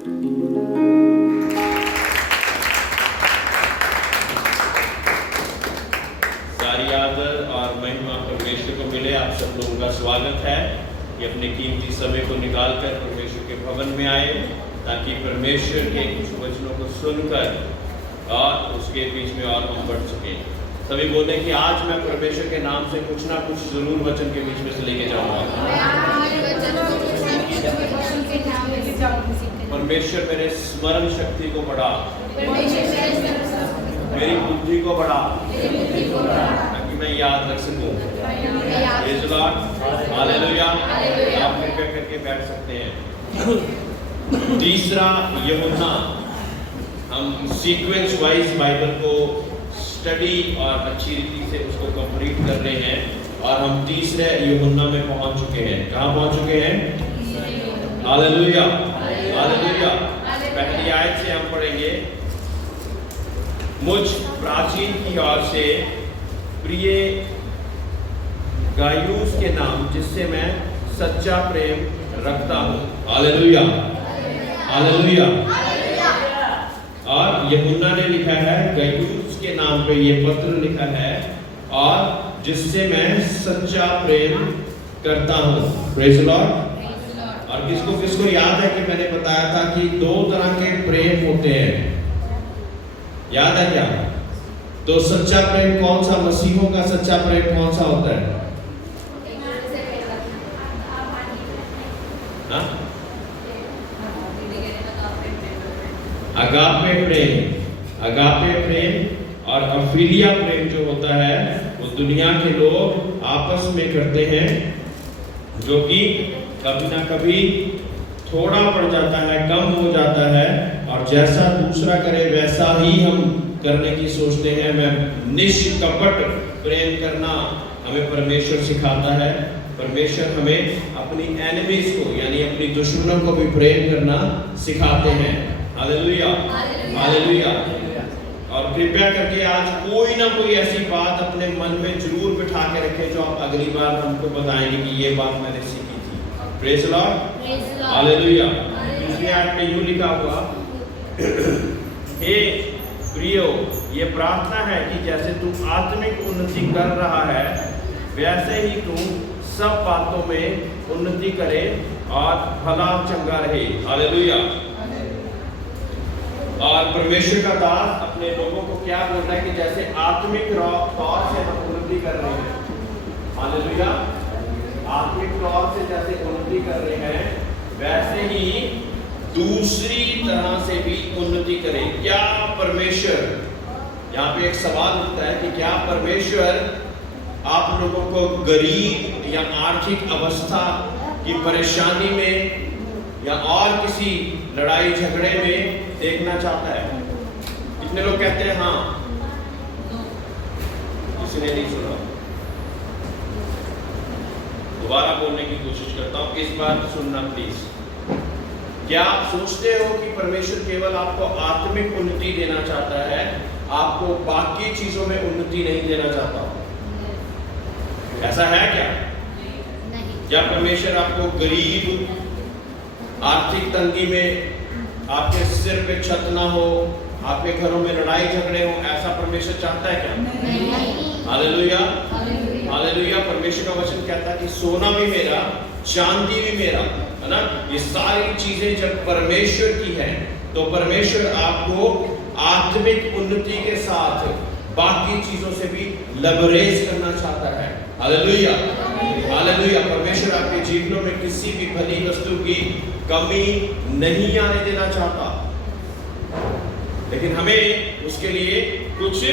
सारी आदर और महिमा परमेश्वर को मिले। आप सब लोगों का स्वागत है कि अपने कीमती समय को निकालकर परमेश्वर के भवन में आए, ताकि परमेश्वर के कुछ वचनों को सुनकर और उसके बीच में और हम बढ़ सकें। सभी बोले कि आज मैं परमेश्वर के नाम से कुछ ना कुछ जरूर वचन के बीच में से लेके जाऊंगा। परमेश्वर मेरे स्मरण शक्ति को बढ़ा, मेरी बुद्धि को बढ़ा, ताकि मैं याद रख सकूं। हालेलुया। आप कृपया करके बैठ सकते हैं। तीसरा यूहन्ना, हम सीक्वेंस वाइज बाइबल को स्टडी और अच्छी रीति से उसको कंप्लीट कर रहे हैं और हम तीसरे यूहन्ना में पहुंच चुके हैं। कहाँ पहुंच चुके हैं? Hallelujah, hallelujah. पहली आयत से हम पढ़ेंगे। मुझ प्राचीन की ओर से प्रिय गायुस के नाम, जिससे मैं सच्चा प्रेम रखता हूँ। Hallelujah, hallelujah. और यूहन्ना ने लिखा है गायुस के नाम पे ये पत्र लिखा है, और जिससे मैं सच्चा प्रेम करता हूँ। Praise Lord. और किसको किसको याद है कि मैंने बताया था कि दो तरह के प्रेम होते हैं, याद है क्या? तो सच्चा प्रेम कौन सा? मसीहों का सच्चा प्रेम कौन सा होता है? अगापे प्रेम, अगापे प्रेम और अफिलिया प्रेम जो होता है वो दुनिया के लोग आपस में करते हैं, जो कि कभी ना कभी थोड़ा पड़ जाता है, कम हो जाता है, और जैसा दूसरा करे वैसा ही हम करने की सोचते हैं। मैं निष्कपट प्रेम करना हमें परमेश्वर सिखाता है। परमेश्वर हमें अपनी एनिमीज को, यानी अपनी दुश्मनों को भी प्रेम करना सिखाते हैं। Hallelujah, hallelujah. और कृपया करके आज कोई ना कोई ऐसी बात अपने मन में जरूर बिठा के रखें जो आप अगली बार हमको बताएंगे कि ये बात मैंने सीखी थी। Praise Lord, hallelujah. इसलिए आपने यूं लिखा हुआ, हे प्रियो, ये प्रार्थना है कि जैसे तू आत्मिक उन्नति कर रहा है, वैसे ही तू सब बातों में उन्नति करे और भला चंगा रहे। हालेलुया। और परमेश्वर का दास अपने लोगों को क्या बोल रहा है कि जैसे आत्मिक तौर से हम उन्नति कर रहे हैं। हालेलुया। आत्मिक तौर से जैसे उन्नति कर रहे हैं, वैसे ही दूसरी तरह से भी उन्नति करें। क्या परमेश्वर, यहाँ पे एक सवाल उठता है कि क्या परमेश्वर आप लोगों को गरीब या आर्थिक अवस्था की परेशानी में या और किसी लड़ाई झगड़े में देखना चाहता है? कितने लोग कहते हैं हाँ? किसी ने नहीं सुना? दोबारा बोलने की कोशिश करता हूं, इस बार सुनना प्लीज। क्या आप सोचते हो कि परमेश्वर केवल आपको आत्मिक उन्नति देना चाहता है, आपको बाकी चीजों में उन्नति नहीं देना चाहता? ऐसा है क्या? क्या परमेश्वर आपको गरीब, आर्थिक तंगी में, आपके सिर पे छत ना हो, आपके घरों में लड़ाई झगड़े हो, ऐसा परमेश्वर चाहता है क्या? Hallelujah, hallelujah. परमेश्वर का वचन कहता है कि सोना भी मेरा, चांदी भी मेरा, है ना। ये सारी चीजें जब परमेश्वर की हैं, तो परमेश्वर आपको आत्मिक उन्नति के साथ बाकी चीजों से भी लबरेज करना चाहता है। Hallelujah, hallelujah. परमेश्वर आपके जीवनों में किसी भी भली वस्तु की कमी नहीं आने देना चाहता, लेकिन हमें उसके लिए कुछ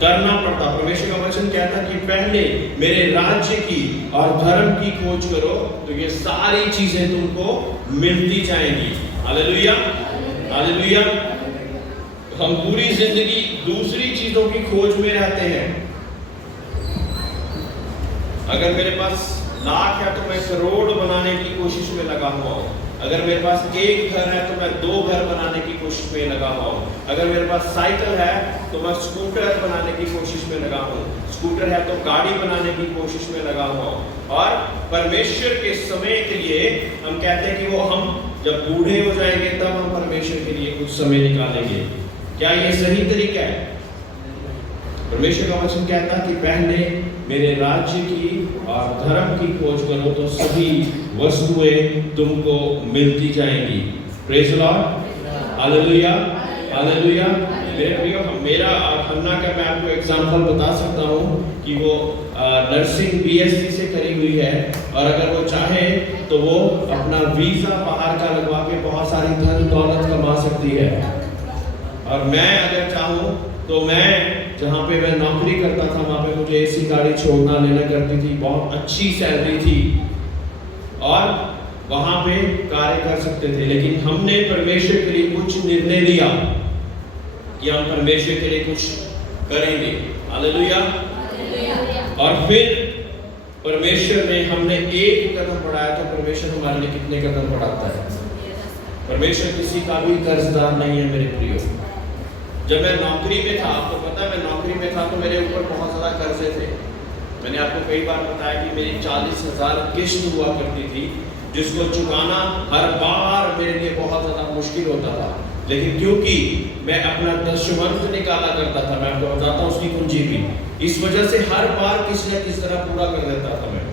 करना पड़ता। परमेश्वर का वचन कहता कि पहले मेरे राज्य की और धर्म की खोज करो, तो ये सारी चीजें तुमको मिलती जाएंगी। Hallelujah, hallelujah. हम पूरी जिंदगी दूसरी चीजों की खोज में रहते हैं। अगर मेरे पास लाख है तो मैं करोड़ बनाने की कोशिश में लगा हुआ हूँ। अगर मेरे पास एक घर है तो मैं 2 घर बनाने की कोशिश में लगा हुआ हूँ। अगर मेरे पास साइकिल है तो मैं स्कूटर बनाने की कोशिश में लगा हूँ। स्कूटर है तो गाड़ी बनाने की कोशिश में लगा हुआ हूँ। और परमेश्वर के समय के लिए हम कहते हैं कि वो हम जब बूढ़े हो जाएंगे तब हम परमेश्वर के लिए कुछ समय निकालेंगे। क्या ये सही तरीका है? परमेश्वर का वचन कहता है कि पहले मेरे राज्य की और धर्म की खोज करो तो सभी वस्तुएं तुमको मिलती जाएंगी। Praise the Lord, hallelujah, hallelujah. मेरे प्रियो, मेरा और हन्ना का मैं आपको एग्जांपल बता सकता हूँ कि वो नर्सिंग बीएससी से करी हुई है, और अगर वो चाहे तो वो अपना वीजा बाहर का लगवा के बहुत सारी धन दौलत कमा सकती है। और मैं अगर चाहूँ तो मैं जहाँ पे मैं नौकरी करता था वहाँ पे मुझे एसी गाड़ी छोड़ना लेना करती थी, बहुत अच्छी सैलरी थी और वहाँ पे कार्य कर सकते थे। लेकिन हमने परमेश्वर के लिए कुछ निर्णय लिया कि हम परमेश्वर के लिए कुछ करेंगे। हालेलुया। और फिर परमेश्वर ने हमने एक कदम बढ़ाया तो परमेश्वर हमारे लिए कितने कदम बढ़ाता है। परमेश्वर किसी का भी कर्जदार नहीं है मेरे प्रियो। जब मैं नौकरी में था, आपको पता है मैं नौकरी में था तो मेरे ऊपर बहुत ज़्यादा कर्जे थे। मैंने आपको कई बार बताया कि मेरी 40,000 किस्त हुआ करती थी, जिसको चुकाना हर बार मेरे लिए बहुत ज़्यादा मुश्किल होता था। लेकिन क्योंकि मैं अपना दशमंत निकाला करता था, मैं आपको बताता हूँ उसकी कुंजी भी, इस वजह से हर बार किसी न किसी तरह पूरा कर देता था मैं।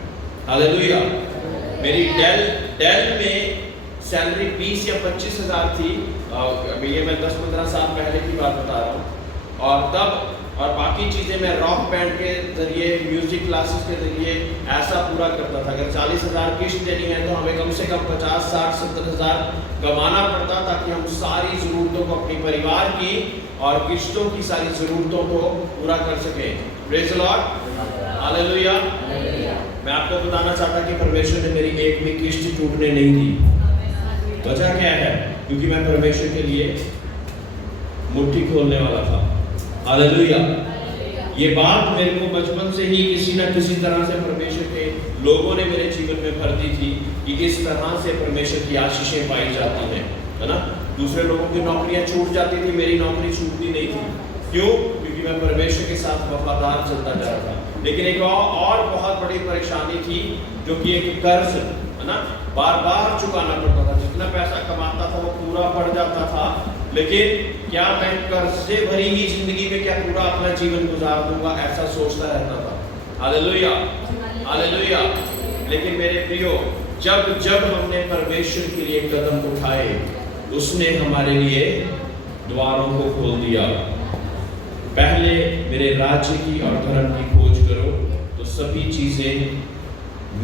हालेलुया। मेरी डेल में सैलरी 20 या 25,000 थी। अभी ये मैं 10-15 साल पहले की बात बता रहा हूँ। और तब और बाकी चीज़ें मैं रॉक बैंड के जरिए, म्यूजिक क्लासेस के जरिए ऐसा पूरा करता था। अगर 40,000 किस्त देनी है तो हमें कम से कम 50, 60, 70,000 कमाना पड़ता ताकि हम सारी ज़रूरतों को, अपने परिवार की और किस्तों की सारी ज़रूरतों को पूरा कर सकें। Praise the Lord, hallelujah. मैं आपको बताना चाहता कि परमेश्वर ने मेरी एक भी किस्त टूटने नहीं दी। वजह क्या है? क्योंकि मैं परमेश्वर के लिए मुट्ठी खोलने वाला था। हालेलुया। ये बात मेरे को बचपन से ही किसी न किसी तरह से परमेश्वर के लोगों ने मेरे जीवन में भर दी थी कि किस तरह से परमेश्वर की आशीषें पाई जाती हैं, है ना। दूसरे लोगों की नौकरियां छूट जाती थी, मेरी नौकरी छूटती नहीं थी। क्यों? क्योंकि मैं परमेश्वर के साथ वफादार चलता जा रहा था। लेकिन एक और बहुत बड़ी परेशानी थी, जो कि एक कर्ज, है ना, बार बार चुकाना पड़ता था। जितना पैसा कमाता था वो पूरा पड़ जाता था, लेकिन क्या मैं कर्ज से भरी ही जिंदगी में क्या पूरा अपना जीवन गुजार दूंगा, ऐसा सोचता रहता था। Hallelujah, hallelujah. लेकिन मेरे प्रियो, जब जब हमने परमेश्वर के लिए कदम उठाए, उसने हमारे लिए द्वारों को खोल दिया। पहले मेरे राज्य की और धर्म की खोज करो तो सभी चीजें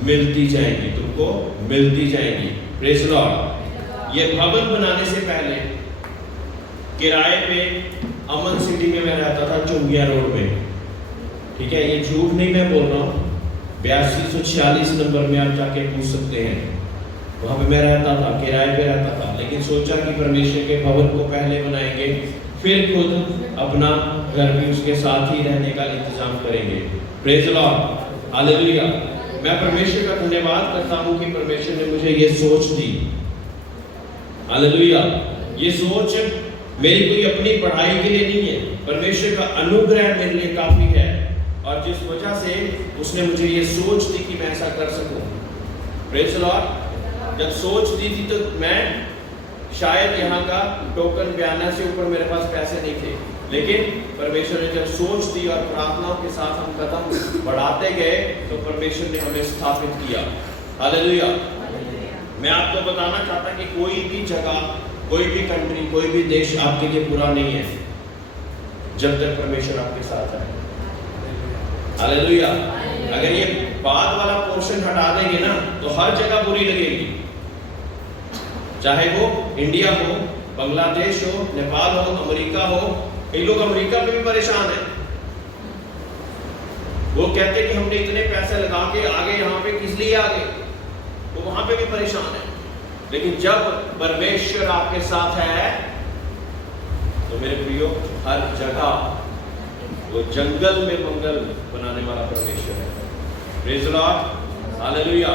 मिलती जाएंगी, तुमको मिलती जाएंगी। Praise the Lord. ये भवन बनाने से पहले किराए पे अमन सिटी में मैं रहता था, चुंगिया रोड में। ठीक है, ये झूठ नहीं मैं बोल रहा हूँ। 8246 नंबर में आप जाके पूछ सकते हैं। वहाँ पे मैं रहता था, किराए पे रहता था। लेकिन सोचा कि परमेश्वर के भवन को पहले बनाएंगे, फिर खुद अपना घर भी उसके साथ ही रहने का इंतजाम करेंगे। Praise the Lord, hallelujah. मैं परमेश्वर का धन्यवाद करता हूँ कि परमेश्वर ने मुझे ये सोच दी। हालेलुया। ये सोच मेरी कोई अपनी पढ़ाई के लिए नहीं है, परमेश्वर का अनुग्रह मेरे लिए काफी है। और जिस वजह से उसने मुझे ये सोच दी कि मैं ऐसा कर सकूं। Praise the Lord. जब सोच दी थी तो मैं शायद यहाँ का टोकन बयाना से ऊपर मेरे पास पैसे नहीं थे, लेकिन परमेश्वर ने जब सोच दी और प्रार्थनाओं के साथ हम कदम बढ़ाते गए तो परमेश्वर ने हमें स्थापित किया। हालेलुया। मैं आपको बताना चाहता कि कोई भी जगह, कोई भी कंट्री, कोई भी देश आपके लिए बुरा नहीं है जब तक परमेश्वर आपके साथ है। हालेलुया। अगर ये बाद वाला पोर्शन हटा देंगे ना तो हर जगह बुरी लगेगी, चाहे वो इंडिया हो, बांग्लादेश हो, नेपाल हो, अमेरिका हो। कई लोग अमेरिका में भी परेशान हैं। वो कहते कि हमने इतने पैसे लगा के आगे यहाँ पे किस लिए आ गए, वो वहां पे भी परेशान है। लेकिन जब परमेश्वर आपके साथ है तो मेरे प्रियो, हर जगह वो जंगल में मंगल बनाने वाला परमेश्वर है। Praise the Lord, hallelujah.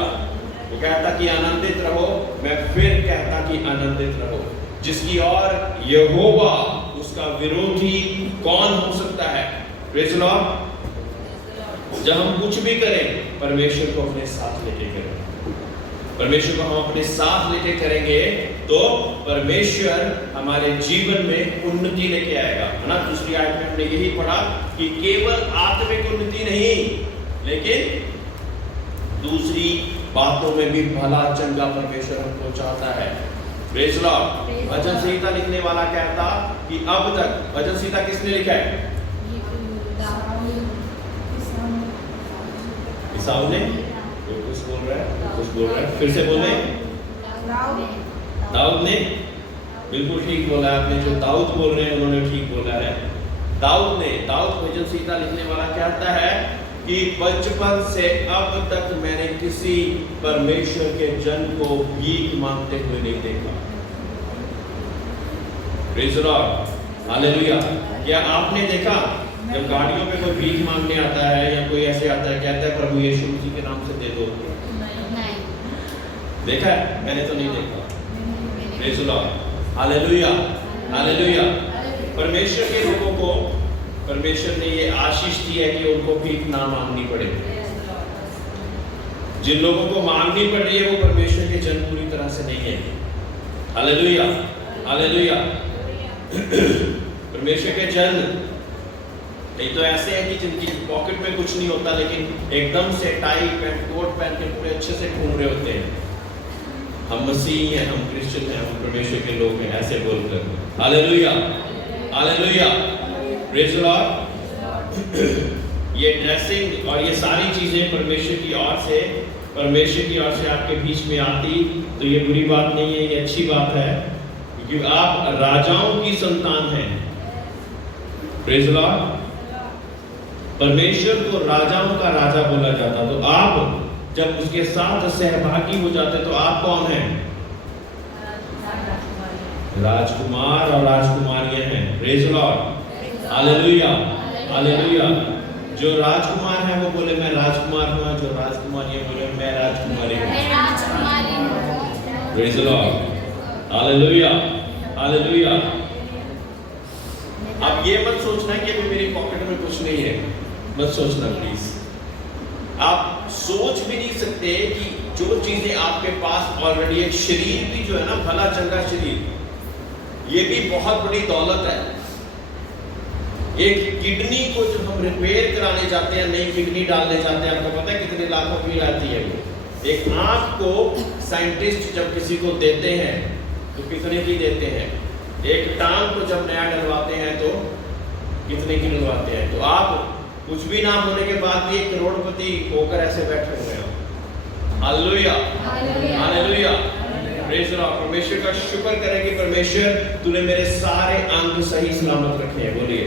वो कहता कि आनंदित रहो, मैं फिर कहता कि आनंदित रहो। जिसकी और यहोवा, उसका विरोधी कौन हो सकता है। Praise the Lord. जब हम कुछ भी करें परमेश्वर को अपने साथ लेके करें। परमेश्वर को हम अपने साथ लेके करेंगे तो परमेश्वर हमारे जीवन में उन्नति लेके आएगा, है ना। दूसरी आयत में हमने यही पढ़ा कि केवल आत्मिक उन्नति नहीं, लेकिन दूसरी बातों में भी भला चंगा परमेश्वर हमको चाहता है। Praise Lord. भजन संहिता लिखने वाला कहता कि अब तक, भजन संहिता किसने लिखा है? ईसाऊ ने। कुछ बोल रहा है, कुछ बोल रहा है, फिर से बोले। दाऊद ने। बिल्कुल ठीक बोला आपने, जो दाऊद बोल रहे हैं उन्होंने ठीक बोला है। दाऊद ने, दाऊद भजन संहिता लिखने वाला कहता है कि बचपन से अब तक मैंने किसी परमेश्वर के जन को भीख मांगते हुए नहीं देखा। Praise Lord, hallelujah. क्या आपने देखा जब गाड़ियों में कोई भीख मांगने आता है या कोई ऐसे आता है, कहता है प्रभु यीशु मसीह के नाम से दे दो? नहीं। देखा है? मैंने तो नहीं देखा। Praise Lord, hallelujah, hallelujah. परमेश्वर के लोगों को परमेश्वर ने ये आशीष दी है कि उनको भीख ना मांगनी पड़े। जिन लोगों को मांगनी पड़ रही है वो परमेश्वर के जन पूरी तरह से नहीं है। Hallelujah, hallelujah. परमेश्वर के जन नहीं तो ऐसे हैं कि जिनकी पॉकेट में कुछ नहीं होता, लेकिन एकदम से टाई पैंट कोट पहन के पूरे अच्छे से घूम रहे होते हैं। हम मसीही हैं, हम क्रिश्चियन हैं, हम परमेश्वर के लोग हैं, ऐसे बोलकर। Hallelujah, hallelujah, praise Lord. ये ड्रेसिंग और ये सारी चीजें परमेश्वर की ओर से, परमेश्वर की ओर से आपके बीच में आती तो ये बुरी बात नहीं है, ये अच्छी बात है, क्योंकि आप राजाओं की संतान हैं। Praise Lord. परमेश्वर को राजाओं का राजा बोला जाता, तो आप जब उसके साथ सहभागी हो जाते तो आप कौन हैं? राजकुमार और राजकुमारियां हैं। Praise Lord, hallelujah, hallelujah. जो राजकुमार है वो बोले मैं राजकुमार हूँ, जो राजकुमारियां बोले मैं राजकुमारी हूँ। Praise Lord, hallelujah, hallelujah. अब ये मत सोचना कि अभी मेरी पॉकेट में कुछ नहीं है, मत सोचना प्लीज। आप सोच भी नहीं सकते कि जो चीजें आपके पास ऑलरेडी, एक शरीर भी जो है ना, भला चंगा शरीर, ये भी बहुत बड़ी दौलत है। एक किडनी को जब हम रिपेयर कराने जाते हैं, नई किडनी डालने जाते हैं, आपको पता है कितने लाखों की आती है वो। एक आंख को साइंटिस्ट जब किसी को देते हैं तो कितने की देते हैं? एक टांग को जब नया डलवाते हैं तो कितने की डलवाते हैं? तो आप कुछ भी ना होने के बाद भी एक करोड़पति होकर ऐसे बैठे हुए हो। Hallelujah, hallelujah, praise Lord. परमेश्वर का शुक्र करें कि परमेश्वर तूने मेरे सारे अंग सही सलामत रखे हैं। बोलिए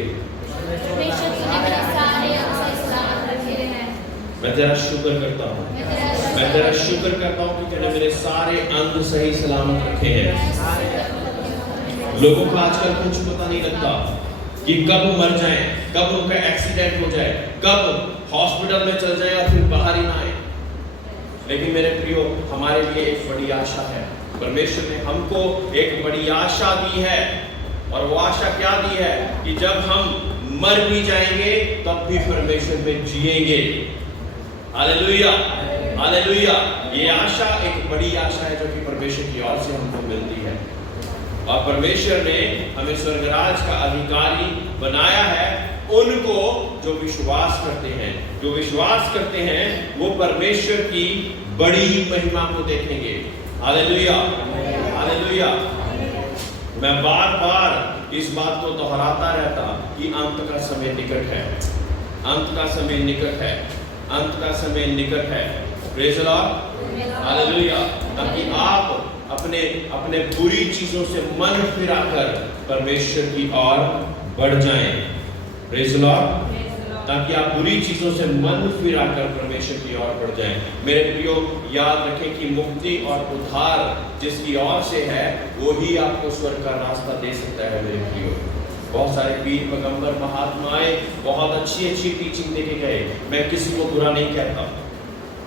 परमेश्वर तूने मेरे सारे अंग सही सलामत रखे हैं। मैं तेरा शुक्र करता हूँ, मैं तेरा शुक्र करता हूँ कि तूने मेरे सारे अंग सही सलामत रखे हैं। लोगों को आजकल कुछ पता नहीं लगता कि कब मर जाएं, कब उनका एक्सीडेंट हो जाए, कब हॉस्पिटल में चल जाए और फिर बाहर ही ना आए। लेकिन मेरे प्रियो, हमारे लिए एक बड़ी आशा है। परमेश्वर ने हमको एक बड़ी आशा दी है, और वो आशा क्या दी है कि जब हम मर भी जाएंगे तब भी परमेश्वर में जिएंगे। Hallelujah, hallelujah. ये आशा एक बड़ी आशा है जो कि परमेश्वर की ओर से हमको मिलती है, और परमेश्वर ने हमें स्वर्गराज का अधिकारी बनाया है। उनको जो विश्वास करते हैं, जो विश्वास करते हैं वो परमेश्वर की बड़ी महिमा को देखेंगे। Hallelujah, hallelujah. मैं बार बार इस बात को दोहराता रहता कि अंत का समय निकट है, अंत का समय निकट है, अंत का समय निकट है। Praise Lord, hallelujah. ताकि आप अपने अपने बुरी चीजों से मन फिराकर परमेश्वर की ओर बढ़ जाएं। Praise Lord. ताकि आप बुरी चीजों से मन फिराकर परमेश्वर की ओर बढ़ जाएं। मेरे प्रियो, याद रखें कि मुक्ति और उद्धार जिसकी ओर से है वो ही आपको स्वर्ग का रास्ता दे सकता है। मेरे प्रियो, बहुत सारे पीर पैगंबर महात्माएं बहुत अच्छी अच्छी टीचिंग देके गए, मैं किसी को बुरा नहीं कहता,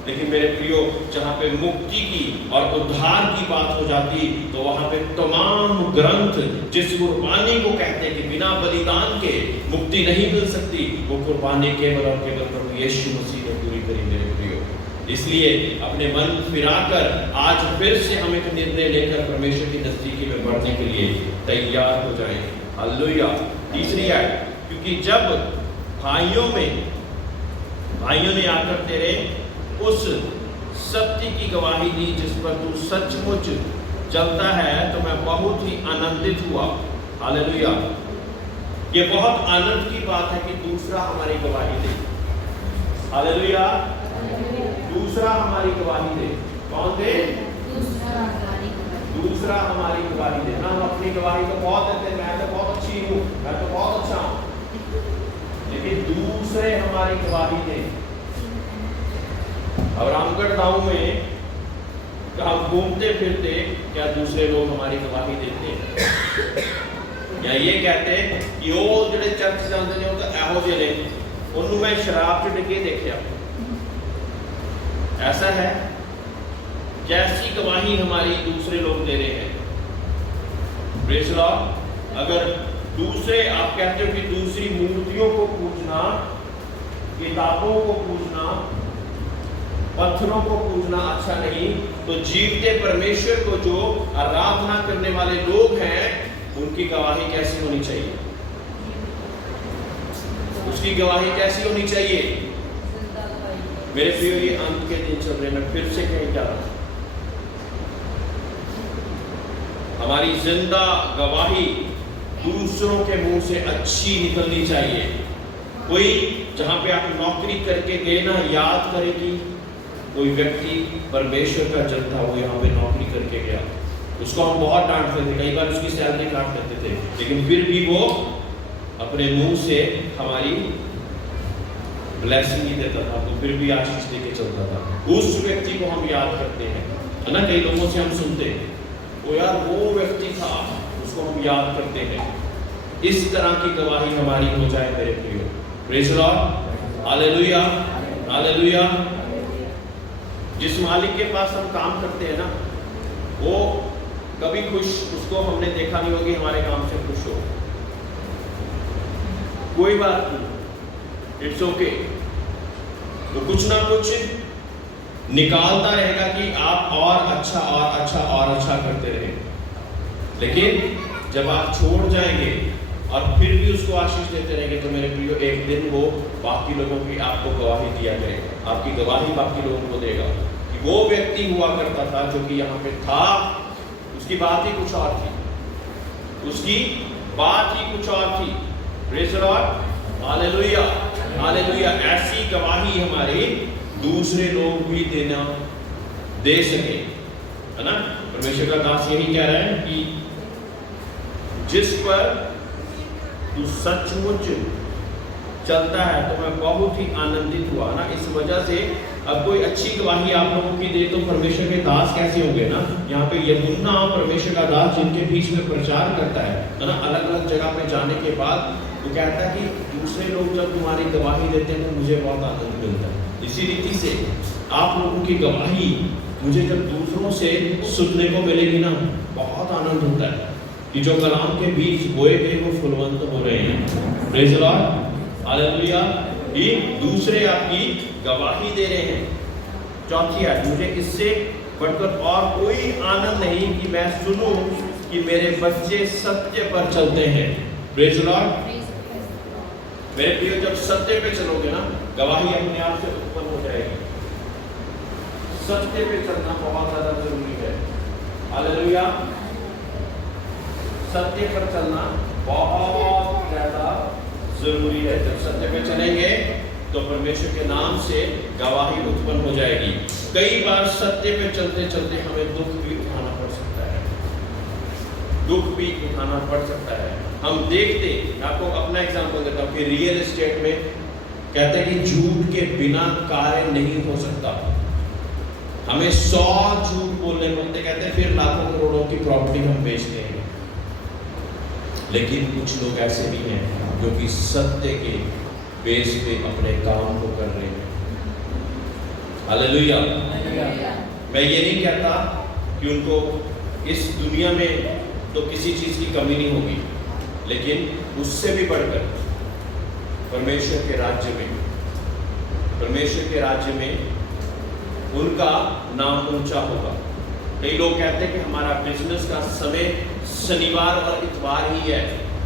लेकिन मेरे प्रियो, जहाँ पे मुक्ति की और उद्धार की बात हो जाती तो वहाँ पे तमाम ग्रंथ जिस कुर्बानी को कहते हैं कि बिना बलिदान के मुक्ति नहीं मिल सकती, वो कुर्बानी केवल और केवल प्रभु यीशु मसीह ने पूरी करी। मेरे प्रियो, इसलिए अपने मन फिराकर आज फिर से हम एक निर्णय लेकर परमेश्वर की नजदीकी में बढ़ने के लिए तैयार हो जाएं। हालेलुया। तीसरी आयत, क्योंकि जब भाइयों ने आकर तेरे उस सत्य की गवाही दी जिस पर तू सचमुच चलता है तो मैं बहुत ही आनंदित हुआ। हालेलुया। ये बहुत आनंद की बात है कि दूसरा हमारी गवाही दे। हालेलुया। दूसरा हमारी गवाही दे। कौन दे? दूसरा हमारी गवाही दे। हम अपनी गवाही तो बहुत देते हैं, मैं तो बहुत अच्छी हूँ, मैं तो बहुत अच्छा हूँ, लेकिन दूसरे हमारी गवाही दे। अब रामगढ़ गांव में हम घूमते फिरते क्या दूसरे लोग हमारी गवाही देते हैं? या ये कहते कि वो ਜਿਹੜੇ ਚਰਚ ਜਾਂਦੇ ਨੇ ਉਹ ਤਾਂ ਇਹੋ ਜਿਹੇ ਨੇ, ਉਹਨੂੰ मैं शराब च डिगे देखा। ऐसा है? कैसी गवाही हमारी दूसरे लोग दे रहे हैं? Praise the Lord. अगर दूसरे आप कहते हो कि दूसरी मूर्तियों को पूजना, किताबों को पूजना, पत्थरों को पूजना अच्छा नहीं, तो जीवते परमेश्वर को जो आराधना करने वाले लोग हैं उनकी गवाही कैसी होनी चाहिए? उसकी गवाही कैसी होनी चाहिए? मेरे प्रियो, ये अंत के दिन चल रहे, मैं फिर से कहीं जा रहा हूं, हमारी जिंदा गवाही दूसरों के मुंह से अच्छी निकलनी चाहिए। कोई जहां पे आप नौकरी करके गए ना, याद करेगी कोई व्यक्ति परमेश्वर का जन था, वो यहाँ पे नौकरी करके गया, उसको हम बहुत डांटते थे, कई बार उसकी सैलरी काट लेते थे, लेकिन फिर भी वो अपने मुंह से हमारी ब्लेसिंग ही देता था, तो फिर भी आशीष देके चलता था। उस व्यक्ति को हम याद करते हैं, है ना। कई लोगों से हम सुनते हैं वो यार वो व्यक्ति था, उसको हम याद करते हैं। इस तरह की गवाही हमारी हो जाए मेरे प्रियो। Praise the Lord. Hallelujah, hallelujah. जिस मालिक के पास हम काम करते हैं ना, वो कभी खुश, उसको हमने देखा नहीं होगी हमारे काम से खुश हो। कोई बात नहीं, इट्स ओके। तो कुछ ना कुछ निकालता रहेगा कि आप और अच्छा और अच्छा और अच्छा करते रहें। लेकिन जब आप छोड़ जाएंगे और फिर भी उसको आशीष देते रहेंगे, तो मेरे प्रियो एक दिन वो बाकी लोगों की आपको गवाही दिया करेगा, आपकी गवाही बाकी लोगों को देगा कि वो व्यक्ति हुआ करता था जो कि यहाँ पे था, उसकी बात ही कुछ और थी, उसकी बात ही कुछ और थी। Praise the Lord. Hallelujah, hallelujah. ऐसी गवाही हमारे दूसरे लोग भी दे सके, है ना। परमेश्वर का दास यही कह रहा है कि जिस पर तू सचमुच चलता है तो मैं बहुत ही आनंदित हुआ ना। इस वजह से अब कोई अच्छी गवाही आप लोगों की दे तो परमेश्वर के दास कैसे होंगे ना। यहाँ पे यूहन्ना परमेश्वर का दास जिनके बीच में प्रचार करता है ना, अलग अलग जगह पे जाने के बाद वो कहता है कि दूसरे लोग जब तुम्हारी गवाही देते हैं तो मुझे बहुत आनंद मिलता है। इसी रीति से आप लोगों की गवाही मुझे जब दूसरों से सुनने को मिलेगी ना, बहुत आनंद होता है कि जो कलाम के बीज बोए गए वो फुलवंत हो रहे हैं। Praise the Lord. हालेलुया। ये दूसरे आपकी गवाही दे रहे हैं। चौथी है, मुझे इससे बढ़कर और कोई आनंद नहीं कि मैं सुनूं कि मेरे बच्चे सत्य पर चलते हैं। Praise the Lord. मेरे प्रियो, जब सत्य पे चलोगे ना, गवाही अपने आप से उत्पन्न हो जाएगी। सत्य पे चलना बहुत ज्यादा जरूरी है। हालेलुया। सत्य पर चलना बहुत ज्यादा जरूरी है। जब सत्य पे चलेंगे तो परमेश्वर के नाम से गवाही उत्पन्न हो जाएगी। कई बार सत्य पे चलते चलते हमें दुख भी उठाना पड़ सकता है, दुख भी उठाना पड़ सकता है। हम देखते, आपको अपना एग्जांपल देता हूँ कि रियल एस्टेट में कहते हैं कि झूठ के बिना कार्य नहीं हो सकता। हमें 100 झूठ बोलने पड़ते, कहते हैं फिर लाखों करोड़ों की प्रॉपर्टी हम बेचते हैं। लेकिन कुछ लोग ऐसे भी हैं जो कि सत्य के बेस पे अपने काम को कर रहे हैं। हालेलुया। मैं ये नहीं कहता कि उनको इस दुनिया में तो किसी चीज की कमी नहीं होगी, लेकिन उससे भी बढ़कर परमेश्वर के राज्य में उनका नाम ऊंचा होगा। कई लोग कहते हैं कि हमारा बिजनेस का समय शनिवार और इतवार ही है,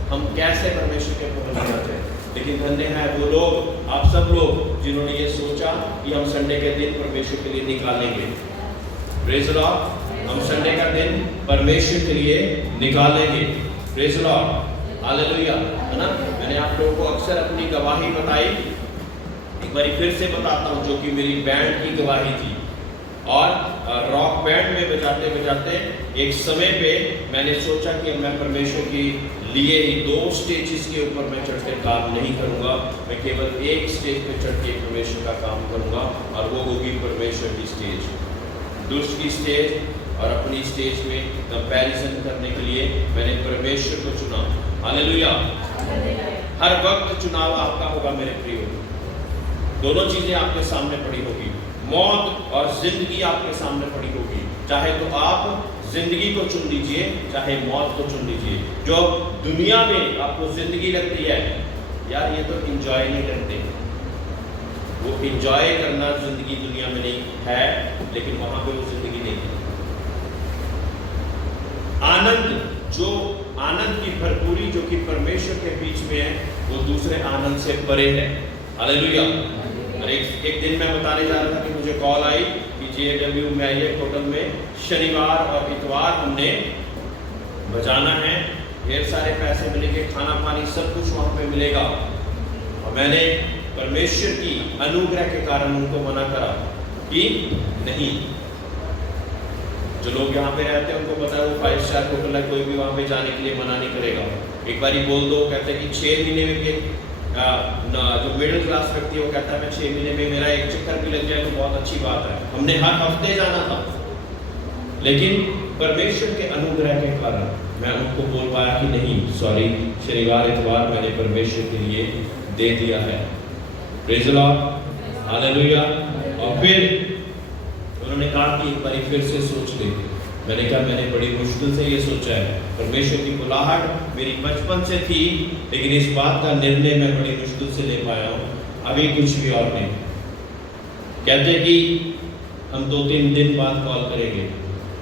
हम कैसे परमेश्वर के पहुंच जाते हैं। लेकिन धन्य है वो लोग, आप सब लोग जिन्होंने ये सोचा कि हम संडे के दिन परमेश्वर के लिए निकालेंगे। Praise the Lord. हम संडे का दिन परमेश्वर के लिए निकालेंगे। प्रेज़ द लॉर्ड, हालेलुया, है ना। मैंने आप लोगों को अक्सर अपनी गवाही बताई, एक बार फिर से बताता हूँ, जो कि मेरी बैंड की गवाही थी। और रॉक बैंड में बजाते बजाते एक समय पे मैंने सोचा कि मैं परमेश्वर के लिए ही 2 स्टेजेस के ऊपर मैं चढ़ के काम नहीं करूँगा, मैं केवल एक स्टेज पे चढ़ के परमेश्वर का काम करूँगा, और वो होगी परमेश्वर की स्टेज। दुष्ट की स्टेज और अपनी स्टेज में कंपैरिजन करने के लिए मैंने परमेश्वर को चुना। हालेलुया। हर वक्त चुनाव आपका होगा मेरे प्रियो। दोनों चीजें आपके सामने पड़ी होगी, मौत और जिंदगी आपके सामने पड़ी होगी। चाहे तो आप जिंदगी को चुन लीजिए, चाहे मौत को चुन लीजिए। जो दुनिया में आपको जिंदगी लगती है, यार ये तो इंजॉय नहीं करते, वो इंजॉय करना जिंदगी दुनिया में नहीं है, लेकिन वहां पे वो जिंदगी नहीं है। आनंद, जो आनंद की भरपूरी जो कि परमेश्वर के बीच में है, वो दूसरे आनंद से परे है। हालेलुया। और एक दिन मैं बताने जा रहा था कि मुझे कॉल आई कि JW मैरियट होटल में शनिवार और इतवार हमने बजाना है, ढेर सारे पैसे मिलेंगे, खाना पानी सब कुछ वहाँ पे मिलेगा। और मैंने परमेश्वर की अनुग्रह के कारण उनको मना करा कि नहीं। जो लोग यहाँ पे रहते हैं उनको पता है वो 5 स्टार होटल है, कोई भी वहाँ पे जाने के लिए मना नहीं करेगा। एक बारी बोल दो, कहते हैं कि 6 महीने में भी जो मिडिल क्लास व्यक्ति है वो कहता है मैं 6 महीने में मेरा एक चक्कर भी लग जाए तो बहुत अच्छी बात है। हमने हर हफ्ते जाना था, लेकिन परमेश्वर के अनुग्रह के कारण मैं उनको बोल पाया कि नहीं, सॉरी, शनिवार इतवार मैंने परमेश्वर के लिए दे दिया है। Praise the Lord, hallelujah. और फिर उन्होंने कहा कि एक बार फिर से सोच ले। मैंने कहा मैंने बड़ी मुश्किल से ये सोचा है, परमेश्वर की बुलाहट मेरी बचपन से थी, लेकिन इस बात का निर्णय मैं बड़ी मुश्किल से ले पाया हूँ, अभी कुछ भी और नहीं। कहते कि हम 2-3 दिन बाद कॉल करेंगे।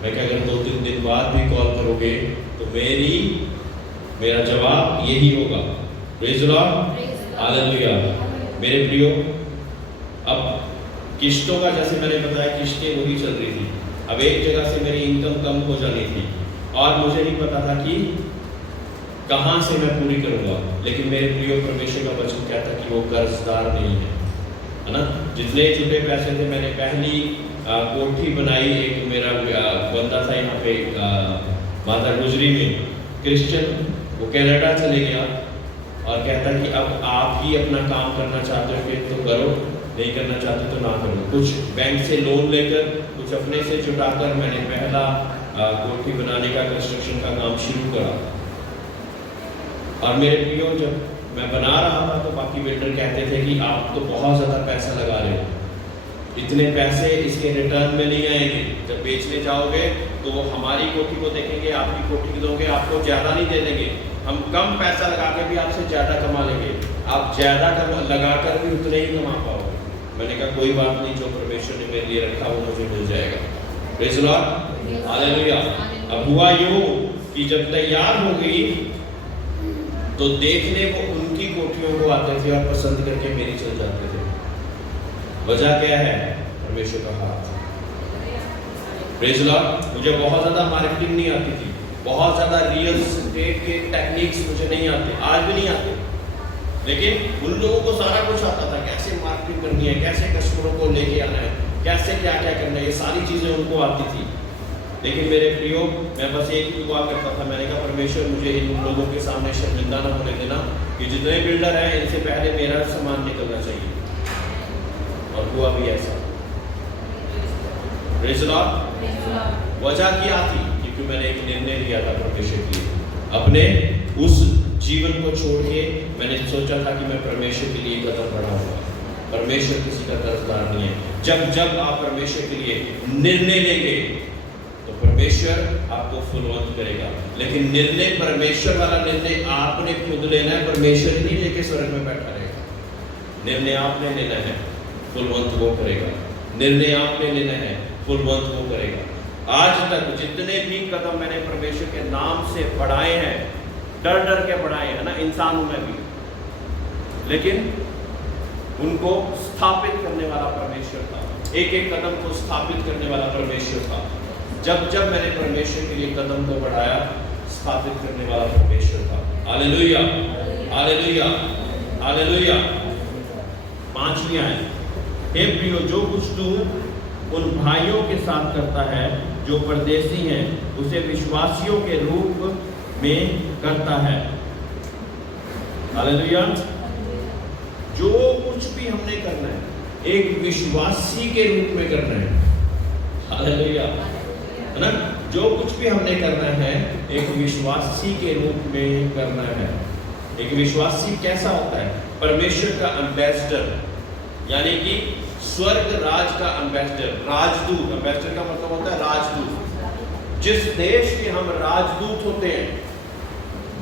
मैं क्या, अगर 2-3 दिन बाद भी कॉल करोगे तो मेरा जवाब यही होगा। Praise the Lord, hallelujah. मेरे प्रियो, अब किश्तों का, जैसे मैंने बताया, किश्तें वही चल रही थी। अब एक जगह से मेरी इनकम कम हो जानी थी और मुझे नहीं पता था कि कहाँ से मैं पूरी करूँगा। लेकिन मेरे प्रिय परमेश्वर का वचन कहता है कि वो कर्जदार नहीं है ना। जितने छुट्टे पैसे थे, मैंने पहली कोठी बनाई। एक मेरा बंदा था यहाँ पे माता गुजरी में, क्रिश्चियन, वो कनाडा चले गया और कहता कि अब आप ही अपना काम करना चाहते हो तो करो, नहीं करना चाहते तो ना करो। कुछ बैंक से लोन लेकर, कुछ अपने से जुटाकर मैंने पहला कोठी बनाने का, कंस्ट्रक्शन का काम शुरू करा। और मेरे प्रियो, जब मैं बना रहा था तो बाकी बिल्डर कहते थे कि आप तो बहुत ज़्यादा पैसा लगा रहे हो, इतने पैसे इसके रिटर्न में नहीं आएंगे। जब बेचने जाओगे तो हमारी कोठी को देखेंगे, आपकी कोठी को दोगे, आपको ज़्यादा नहीं दे देंगे, हम कम पैसा लगा के भी आपसे ज़्यादा कमा लेंगे, आप ज़्यादा लगा कर भी उतने ही कमा पाओगे। मैंने कहा कोई बात नहीं, जो परमेश्वर ने मेरे लिए रखा वो मुझे मिल जाएगा। Praise the Lord, hallelujah. अब हुआ यूँ कि जब तैयार हो गई तो देखने वो उनकी कोठियों को आते थे और पसंद करके मेरी चल जाते थे। वजह क्या है? परमेश्वर का हाथ। Praise the Lord. मुझे बहुत ज़्यादा मार्केटिंग नहीं आती थी, बहुत ज़्यादा रियल एस्टेट के टेक्निक्स मुझे नहीं आते, आज भी नहीं आते। लेकिन उन लोगों को सारा कुछ आता था, कैसे मार्केटिंग करनी है, कैसे कस्टमरों को लेके आना है, कैसे क्या क्या करना है, ये सारी चीज़ें उनको आती थी। लेकिन मेरे प्रियो, मैं बस एक ही दुआ करता था, मैंने कहा परमेश्वर मुझे इन लोगों के सामने शर्मिंदा ना होने देना कि जितने बिल्डर हैं इनसे पहले मेरा सामान निकलना चाहिए। और हुआ भी ऐसा। Praise the Lord. वजह क्या थी? क्योंकि मैंने एक निर्णय लिया था परमेश्वर के लिए। अपने उस जीवन को छोड़ के मैंने सोचा था कि मैं परमेश्वर के लिए कदम बढ़ाऊंगा। परमेश्वर किसी का कर्जदार नहीं है। जब जब आप परमेश्वर के लिए निर्णय लेंगे तो परमेश्वर आपको फुलवंत करेगा। लेकिन निर्णय परमेश्वर वाला निर्णय आपने खुद लेना है, परमेश्वर नहीं लेके स्वर्ग में बैठा रहेगा। निर्णय आपने लेना है, फुलवंत वो करेगा। निर्णय आपने लेना है, फुलवंत वो करेगा। आज तक जितने भी कदम मैंने परमेश्वर के नाम से बढ़ाए हैं, डर डर के बढ़ाए हैं ना, इंसान हूं मैं भी, लेकिन उनको स्थापित करने वाला परमेश्वर था। एक एक कदम को स्थापित करने वाला परमेश्वर था। जब जब मैंने परमेश्वर के लिए कदम को बढ़ाया, स्थापित करने वाला परमेश्वर था। Hallelujah, hallelujah, hallelujah. 5वीं आयत, हे प्रियो, जो कुछ तू उन भाइयों के साथ करता है जो परदेशी हैं, उसे विश्वासियों के रूप में करता है। हालेलुया। जो कुछ भी हमने करना है, एक विश्वासी के रूप में करना है। हालेलुया, है ना? जो कुछ भी हमने करना है, एक विश्वासी के रूप में करना है। एक विश्वासी कैसा होता है? परमेश्वर का एम्बेसडर, यानी कि स्वर्ग राज का एम्बेसडर, राजदूत। एम्बेसडर का मतलब होता है राजदूत। जिस देश के हम राजदूत होते हैं,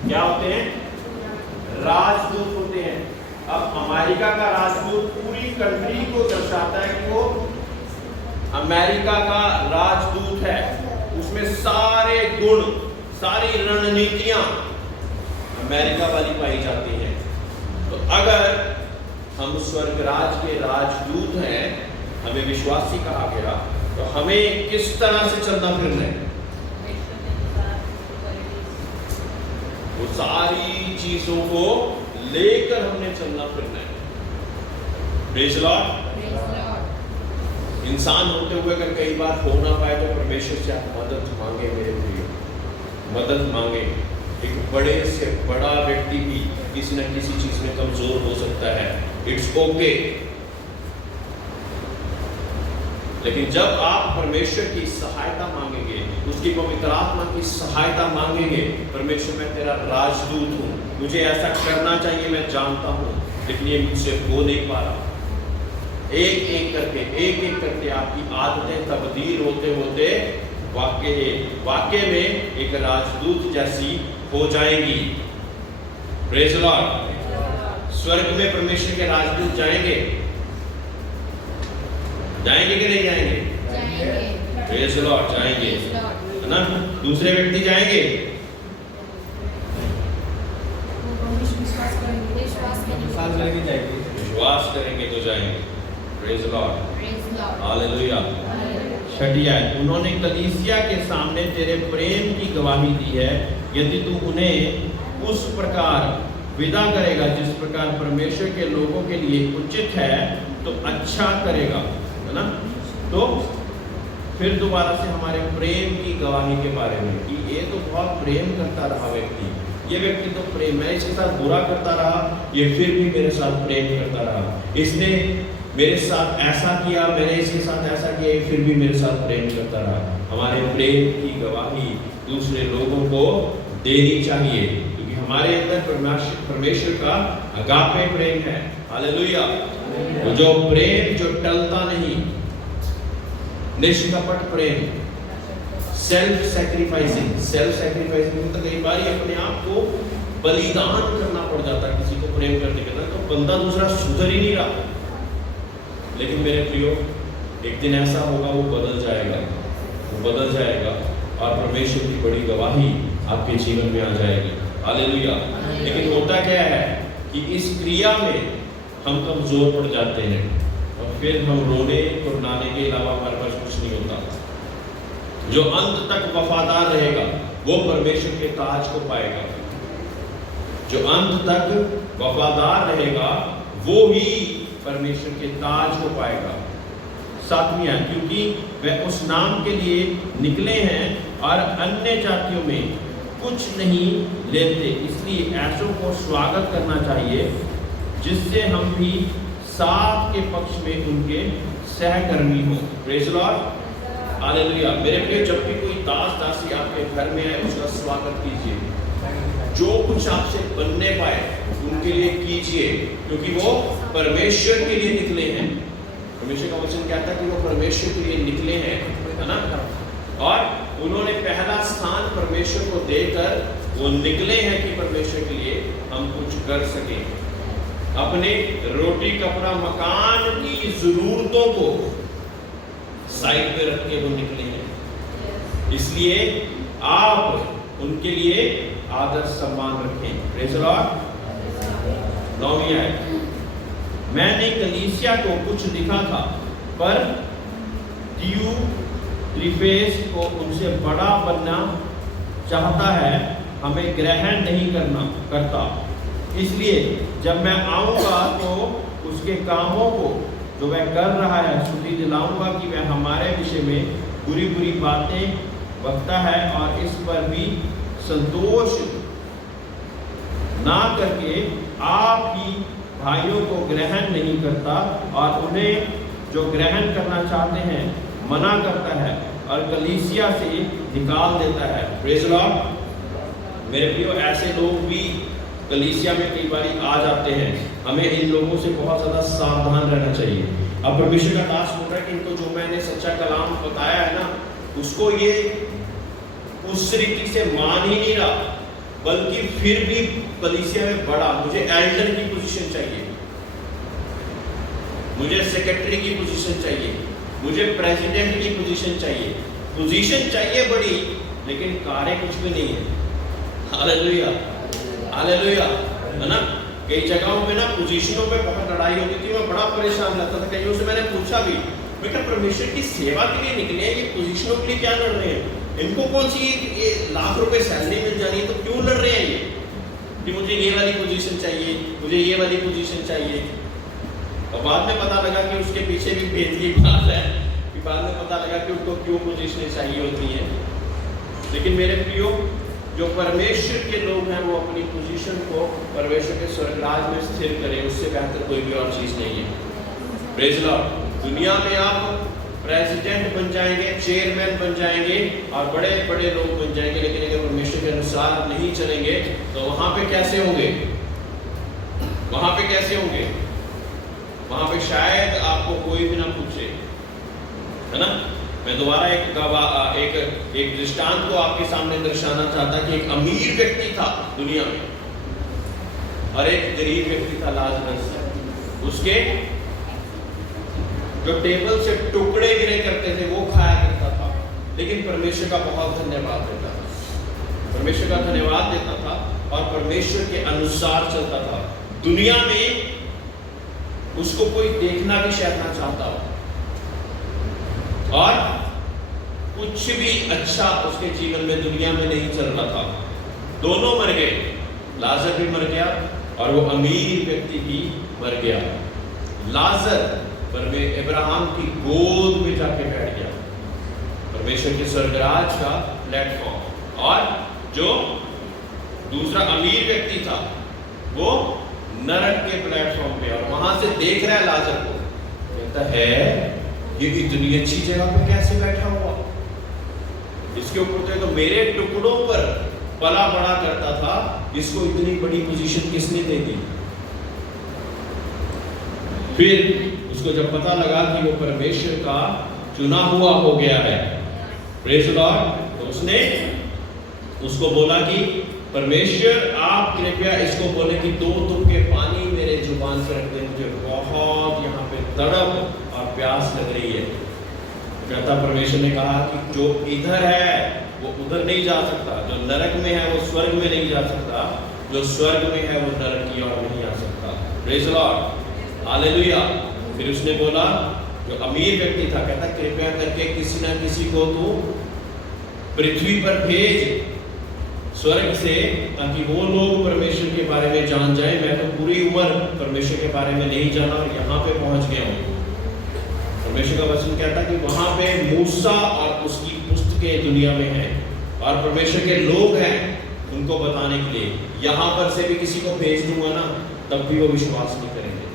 क्या होते हैं? राजदूत होते हैं। अब अमेरिका का राजदूत पूरी कंट्री को दर्शाता है कि वो अमेरिका का राजदूत है। उसमें सारे गुण, सारी रणनीतियां अमेरिका वाली पाई जाती हैं। तो अगर हम स्वर्गराज के राजदूत हैं, हमें विश्वासी कहा गया, तो हमें किस तरह से चलना फिरना है? वो सारी चीजों को लेकर हमने चलना फिरना है। Praise Lord. इंसान होते हुए अगर कई बार हो ना पाए तो परमेश्वर से आप मदद मांगे मेरे प्रिय, मदद मांगे। एक बड़े से बड़ा व्यक्ति भी किसी न किसी चीज में कमजोर हो सकता है, इट्स ओके। लेकिन जब आप परमेश्वर की सहायता मांगेंगे, उसकी पवित्र आत्मा की सहायता मांगेंगे, परमेश्वर मैं तेरा राजदूत हूँ, मुझे ऐसा करना चाहिए, मैं जानता हूँ, लेकिन ये मुझसे हो नहीं पा रहा। एक एक करके आपकी आदतें तब्दील होते होते वाकई में एक राजदूत जैसी हो जाएंगी। Praise Lord. स्वर्ग में परमेश्वर के राजदूत जाएंगे, जाएंगे कि नहीं जाएंगे? जाएंगे। प्रेज़ लॉर्ड, जाएंगे, है ना? दूसरे व्यक्ति जाएंगे, विश्वास करेंगे तो जाएंगे। Praise Lord, hallelujah. 6ठी आयत, उन्होंने कलीसिया के सामने तेरे प्रेम की गवाही दी है। यदि तू उन्हें उस प्रकार विदा करेगा जिस प्रकार परमेश्वर के लोगों के लिए उचित है, तो अच्छा करेगा, है ना? तो फिर दोबारा से हमारे प्रेम की गवाही के बारे में कि ये तो बहुत प्रेम करता रहा व्यक्ति, ये व्यक्ति तो प्रेम, मैं इसके साथ बुरा करता रहा, ये फिर भी मेरे साथ प्रेम करता रहा, इसने मेरे साथ ऐसा किया, मैंने इसके साथ ऐसा किया, फिर भी मेरे साथ प्रेम करता रहा। हमारे प्रेम की गवाही दूसरे लोगों को देनी चाहिए, क्योंकि हमारे अंदर परमेश्वर का अगापे प्रेम है। हालेलुया। वो जो प्रेम जो टलता नहीं, निष्कपट प्रेम, सेल्फ सैक्रिफाइसिंग मतलब कई बार अपने आप को बलिदान करना पड़ जाता है किसी को प्रेम करने के लिए, तो बंदा दूसरा सुधर ही नहीं रहा। लेकिन मेरे प्रियो, एक दिन ऐसा होगा, वो बदल जाएगा और परमेश्वर की बड़ी गवाही आपके जीवन में आ जाएगी। हालेलुया। लेकिन होता क्या है कि इस क्रिया में हम कमजोर पड़ जाते हैं और फिर हम रोने और नाने के अलावा हमारे पास कुछ नहीं होता। जो अंत तक वफादार रहेगा वो परमेश्वर के ताज को पाएगा। जो अंत तक वफादार रहेगा वो ही परमेश्वर के ताज को पाएगा। 7वीं आयत, क्योंकि वे उस नाम के लिए निकले हैं और अन्य जातियों में कुछ नहीं लेते, इसलिए ऐसों को स्वागत करना चाहिए जिससे हम भी साथ के पक्ष में उनके सहकर्मी हो। Praise Lord, hallelujah. मेरे प्रिय, जब भी कोई दास दासी आपके घर में आए उसका स्वागत कीजिए। जो कुछ आपसे बनने पाए उनके लिए कीजिए, क्योंकि वो परमेश्वर के लिए निकले हैं। परमेश्वर का वचन कहता है कि वो परमेश्वर के लिए निकले हैं, है ना? और उन्होंने पहला स्थान परमेश्वर को देकर वो निकले हैं कि परमेश्वर के लिए हम कुछ कर सकें। अपने रोटी कपड़ा मकान की जरूरतों को साइड पे रख के वो निकले हैं। इसलिए आप उनके लिए आदर सम्मान रखें। Praise the Lord. 9वीं आयत, मैंने कलीसिया को कुछ लिखा था, पर त्रिफेस को उनसे बड़ा बनना चाहता है, हमें ग्रहण नहीं करता। इसलिए जब मैं आऊँगा तो उसके कामों को जो वह कर रहा है स्तुति दिलाऊंगा कि वह हमारे विषय में बुरी बुरी बातें बकता है और इस पर भी संतोष ना करके आप ही भाइयों को ग्रहण नहीं करता और उन्हें जो ग्रहण करना चाहते हैं मना करता है और कलीसिया से निकाल देता है। Praise the Lord. मेरे प्रियो, ऐसे लोग भी कलीसिया में कई बार आ जाते हैं। हमें इन लोगों से बहुत ज़्यादा सावधान रहना चाहिए। अब परमेश्वर का दास बोल रहा है कि इनको जो मैंने सच्चा कलाम बताया है ना, उसको ये उस रीति से मान ही नहीं रहा, बल्कि फिर भी कलीसिया में बड़ा, मुझे एल्डर की पोजीशन चाहिए, मुझे सेक्रेटरी की पोजीशन चाहिए, मुझे प्रेसिडेंट की पोजीशन चाहिए। पोजीशन चाहिए बड़ी, लेकिन कार्य कुछ भी नहीं है। हालेलुया, हालेलुया, है ना। कई जगहों पे ना पोजीशनों पे बहुत लड़ाई होती थी। मैं बड़ा परेशान रहता था। कईयों से मैंने पूछा भी, मैं क्या परमेश्वर की सेवा के लिए निकले हैं, ये पोजीशनों के लिए क्या लड़ रहे हैं? इनको कौन सी ये लाख रुपए सैलरी मिल जानी है, तो क्यों लड़ रहे हैं ये कि मुझे ये वाली पोजीशन चाहिए, मुझे ये वाली पोजीशन चाहिए। और बाद में पता लगा कि उसके पीछे भी भेद की बात है, कि बाद में पता लगा कि उनको क्यों पोजीशनें चाहिए होती हैं। लेकिन मेरे प्रियो, जो परमेश्वर के लोग हैं वो अपनी पोजीशन को परमेश्वर के स्वर्गराज में स्थिर करें, उससे बेहतर कोई भी और चीज़ नहीं है। Praise the Lord. दुनिया में आप प्रेसिडेंट बन जाएंगे, चेयरमैन बन जाएंगे और बड़े बड़े लोग बन जाएंगे, लेकिन अगर परमेश्वर के अनुसार नहीं चलेंगे तो वहाँ पे कैसे होंगे? वहाँ पे कैसे होंगे? वहाँ पे शायद आपको कोई भी ना पूछे, है ना। मैं दोबारा एक दृष्टांत को आपके सामने दर्शाना चाहता कि एक अमीर व्यक्ति था दुनिया में और एक गरीब व्यक्ति था, लाजरस। उसके जो टेबल से टुकड़े गिरे करते थे वो खाया करता था, लेकिन परमेश्वर का बहुत धन्यवाद देता था, परमेश्वर का धन्यवाद देता था और परमेश्वर के अनुसार चलता था। दुनिया में उसको कोई देखना भी शायद ना चाहता हो और कुछ भी अच्छा उसके जीवन में दुनिया में नहीं चल रहा था। दोनों मर गए, लाजर भी मर गया और वो अमीर व्यक्ति भी मर गया। लाजर अब्राहम की गोद में जाके बैठ गया, परमेश्वर के स्वर्गराज का प्लेटफॉर्म। और जो दूसरा अमीर व्यक्ति था वो नरक के प्लेटफॉर्म पे, और वहां से देख रहा है लाजर को, कहता है ये इतनी अच्छी जगह पे कैसे बैठा हुआ, इसके ऊपर तो मेरे टुकड़ों पर पला बड़ा करता था, इसको इतनी बड़ी पोजीशन किसने दे दी। फिर उसको जब पता लगा कि वो परमेश्वर का चुना हुआ हो गया है, प्रेज़ द लॉर्ड, तो उसने उसको बोला कि परमेश्वर आप कृपया इसको बोले कि 2 तुपके पानी मेरे जुबान से रख दे, मुझे बहुत यहाँ पे तड़प और प्यास लग रही है। कहता परमेश्वर ने कहा कि जो इधर है वो उधर नहीं जा सकता, जो नरक में है वो स्वर्ग में नहीं जा सकता, जो स्वर्ग में है वो नरक की ओर नहीं आ सकता। Praise the Lord, hallelujah. फिर उसने बोला, जो अमीर व्यक्ति था, कहता कृपया करके किसी ना किसी को तू पृथ्वी पर भेज स्वर्ग से, ताकि वो लोग परमेश्वर के बारे में जान जाए। मैं तो पूरी उम्र परमेश्वर के बारे में नहीं जाना और यहाँ पे पहुंच गया हूँ। परमेश्वर का वचन कहता कि वहां पे मूसा और उसकी पुस्तकें दुनिया में हैं और परमेश्वर के लोग हैं उनको बताने के लिए। यहाँ पर से भी किसी को भेज दूंगा ना, तब भी वो विश्वास नहीं करेंगे।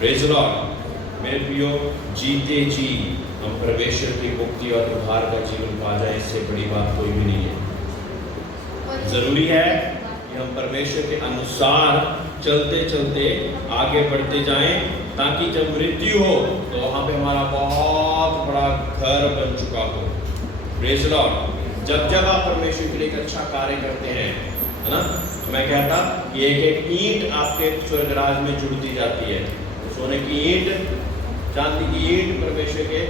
Praise the Lord. मेरे प्रियो, जीते जी हम परमेश्वर की मुक्ति और उद्धार का जीवन पा जाए, इससे बड़ी बात कोई भी नहीं है। जरूरी है कि हम परमेश्वर के अनुसार चलते चलते आगे बढ़ते जाएं, ताकि जब मृत्यु हो तो वहां पे हमारा बहुत बड़ा घर बन चुका हो। Praise the Lord. जब आप परमेश्वर के लिए एक अच्छा कार्य करते हैं, है ना, तो मैं कहता कि एक एक ईंट आपके स्वर्गराज में जुड़ दी जाती है। सोने की ईंट चांदी की ईंट परमेश्वर के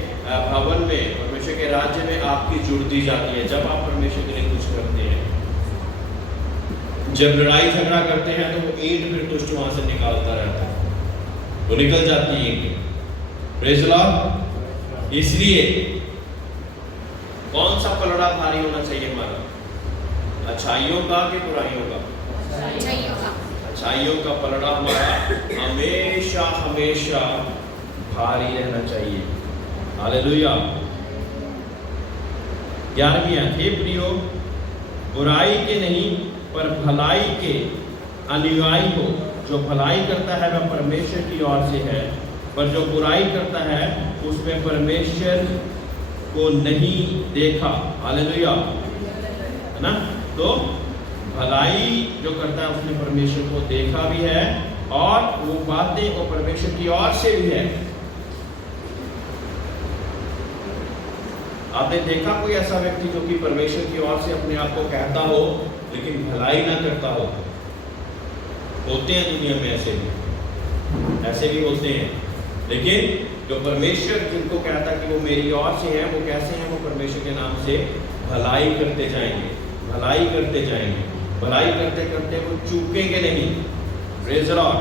भवन में, परमेश्वर के राज्य में आपकी जुड़ती जाती है जब आप परमेश्वर के लिए कुछ करते हैं। जब लड़ाई झगड़ा करते हैं तो वो ईंट फिर दुष्ट वहां से निकालता रहता है, वो निकल जाती है ईंट। Praise the Lord. इसलिए कौन सा पलड़ा भारी होना चाहिए हमारा? अच्छाइयों का कि बुराइयों का? अच्छाइयों का पलड़ा हमारा हमेशा हमेशा भारी रहना चाहिए। हालेलुया। 11वीं आयत, हे प्रियो, बुराई के नहीं पर भलाई के अनुयायी हो। जो भलाई करता है वह परमेश्वर की ओर से है, पर जो बुराई करता है उसमें परमेश्वर को नहीं देखा। हालेलुया, है ना? तो भलाई जो करता है उसने परमेश्वर को देखा भी है और वो बातें वो परमेश्वर की ओर से भी है। आपने देखा कोई ऐसा व्यक्ति जो कि परमेश्वर की ओर से अपने आप को कहता हो लेकिन भलाई ना करता हो? होते हैं दुनिया में ऐसे भी होते हैं। लेकिन जो परमेश्वर जिनको कहता कि वो मेरी ओर से है, वो कैसे हैं? वो परमेश्वर के नाम से भलाई करते जाएंगे, भलाई करते जाएंगे, भलाई करते करते वो चूकेंगे नहीं। Praise the Lord.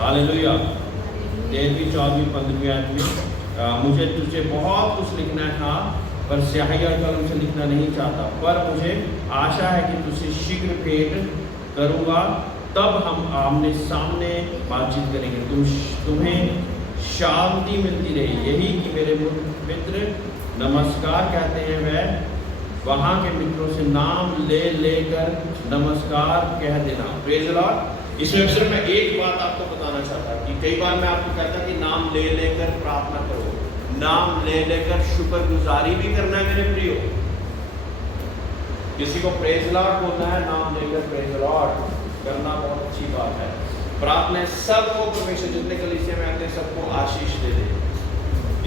हालेलुया। 13वीं 14वीं 15वीं आयत में मुझे तुझे बहुत कुछ लिखना था पर स्याही और कलम से लिखना नहीं चाहता, पर मुझे आशा है कि तुझसे शीघ्र भेंट करूँगा, तब हम आमने सामने बातचीत करेंगे। तुम्हें शांति मिलती रही। यही कि मेरे मित्र नमस्कार कहते हैं, वह वहाँ के मित्रों से नाम ले लेकर नमस्कार कह देना। Praise the Lord. इसमें सिर्फ मैं एक बात आपको बताना चाहता कि कई बार मैं आपको कहता कि नाम ले लेकर प्रार्थना करो, नाम ले लेकर शुक्रगुजारी भी करना है मेरे प्रियो। किसी को प्रेज़ द लॉर्ड बोलना है, नाम लेकर प्रेज़ द लॉर्ड करना बहुत अच्छी बात है। प्रार्थना सबको परमेश्वर जितने कलीसिया में आते हैं सबको आशीष दे दे।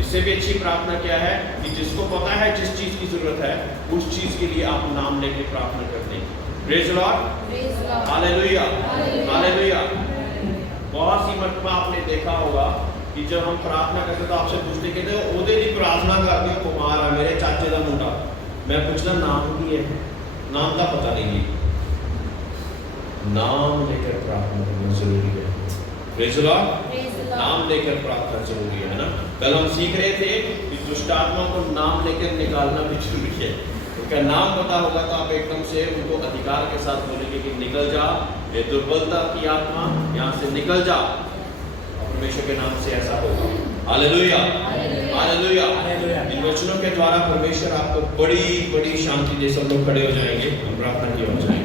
इससे भी अच्छी प्रार्थना क्या है कि जिसको पता है जिस चीज की जरूरत है उस चीज के लिए आप नाम लेकर प्रार्थना करते हैं। Praise the Lord. Hallelujah, hallelujah. बहुत सी मरतबा आपने देखा होगा कि जब हम प्रार्थना करते तो आपसे पूछते कहते ओदे दी प्रार्थना करते हो कुमार है मेरे चाचे का मुंडा, मैं पूछना नाम की है, नाम का पता नहीं है। नाम लेकर प्रार्थना करना जरूरी है। Praise the Lord. नाम लेकर प्रार्थना जरूरी है ना। कल हम सीख रहे थे कि दुष्ट आत्मा को नाम लेकर निकालना भी जरूरी है। उनका नाम पता होगा तो आप एकदम से उनको अधिकार के साथ बोलेंगे कि निकल जा, ये दुर्बलता की आत्मा यहाँ से निकल जा। परमेश्वर के नाम से ऐसा होगा। Hallelujah, hallelujah. इन वचनों के द्वारा परमेश्वर आपको बड़ी बड़ी शांति दे। सब लोग खड़े हो जाएंगे, हम प्रार्थना की ओर जाएंगे।